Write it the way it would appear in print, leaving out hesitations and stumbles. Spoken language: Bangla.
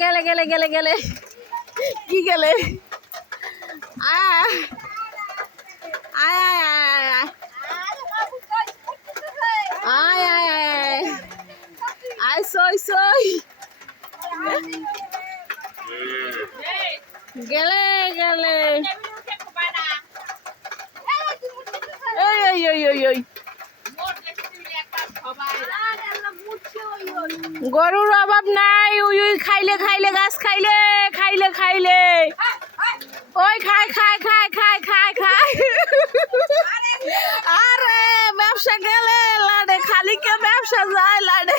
গেলে গেলে গেলে গেলে কি গেলে সই সই গেলে গেলে গরুর অভাব নাই উই উই খাইলে খাইলে গাছ খাইলে খাইলে খাইলে ওই খায় খায় খায় খায় খায় খায় আরে ব্যবসা গেলে লাডে খালি কে ব্যবসা যায় লাডে।